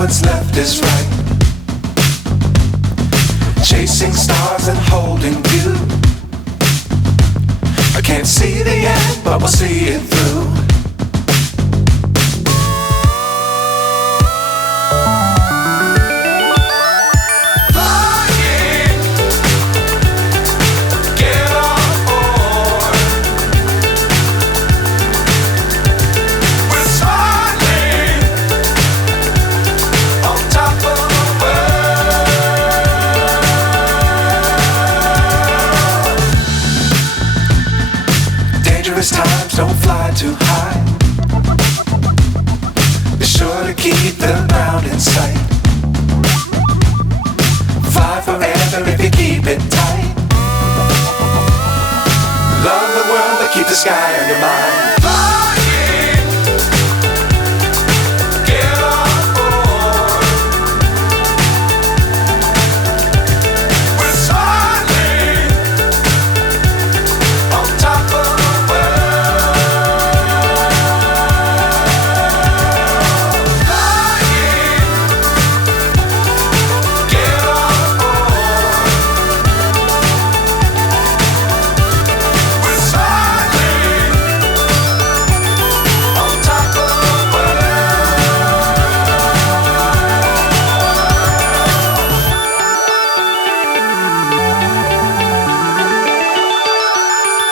what's left is right. Chasing stars and holding you. I can't see the end, but we'll see it through. Times don't fly too high. Be sure to keep the ground in sight. Fly forever if you keep it tight. Love the world but keep the sky on your mind.